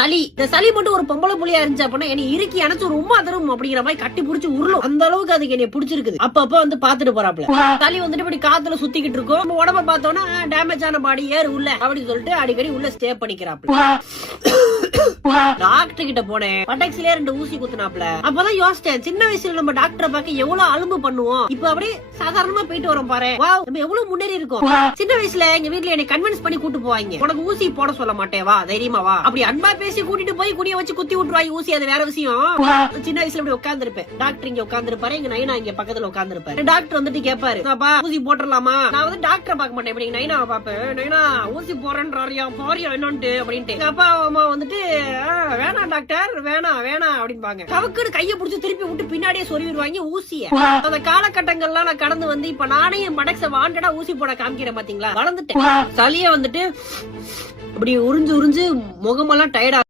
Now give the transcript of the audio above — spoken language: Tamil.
இந்த சளி மட்டும் ஒரு பொம்பளை புள்ளியா இருந்துச்சு அப்படின்னா என்னை இறுக்கி அணைச்சு ஒரு உமா தரும் அப்படிங்கிற மாதிரி கட்டி புடிச்சு உருளும். அந்த அளவுக்கு அதுக்கு என்னை பிடிச்சிருக்குது. அப்ப வந்து பாத்துட்டு போறாப்ல. சளி வந்துட்டு இப்படி காத்துல சுத்திக்கிட்டு இருக்கும். நம்ம உடம்ப பார்த்தோம்னா டேமேஜ் ஆன பாடி ஏறு உள்ள அப்படின்னு சொல்லிட்டு அடிக்கடி உள்ள ஸ்டே பண்ணிக்கிறாப்ல. டாக்டர் கிட்ட போனேன். பட்டக்ஸ்லயே 2 ஊசி குத்துனாப்ல. அப்பதான் யோசிச்சேன், சின்ன வயசுல நம்ம டாக்டரை பார்க்க எவ்வளவு அலும்பு பண்ணுவோம், இப்ப அப்படியே சாதாரணமா போயிட்டு வரோம் பாரு. நம்ம எவ்வளவு முன்னேறி இருக்கோம். சின்ன வயசுல எங்க வீட்டுல என்னை கன்வின்ஸ் பண்ணி கூட்டு போவாங்க. உனக்கு ஊசி போட சொல்ல மாட்டேன், வா தைரியமா வா அப்படி அன்பா பேசி கூட்டிட்டு போய் குடிய வச்சு குத்தி விட்டுருவாங்க ஊசி. அது வேற விஷயம். சின்ன வயசுல இப்படி உட்கார்ந்து இருப்பேன். டாக்டர் இங்க உட்கார்ந்து இருப்பாரு, எங்க நைனா இங்க பக்கத்துல உட்கார்ந்து இருப்பாரு. டாக்டர் வந்துட்டு கேட்பாரு, ஊசி போட்டுடலாமா? நான் வந்து டாக்டரை பார்க்க மாட்டேன், இப்படி நைனாவை பாப்பேன். நைனா ஊசி போறேன்றாரியா பாரியா என்னன்ட்டு அப்படின்ட்டு. எங்க அப்பா அம்மா வந்துட்டு வேணாம் டாக்டர் வேணாம் வேணாம் அப்படின்பாங்க. கவுக்குன்னு கைய புடிச்சு திருப்பி விட்டு பின்னாடியே சொருவிடுவாங்க ஊசிய. அந்த காலகட்டங்கள்லாம் நான் கடந்து வந்து இப்ப நானே என் படக்ஸ வாண்டடா ஊசி போட காமிக்கிறேன் பாத்தீங்களா. வளர்ந்துட்டேன். சளிய வந்துட்டு அப்படி உறிஞ்சு முகமெல்லாம் டயர்டா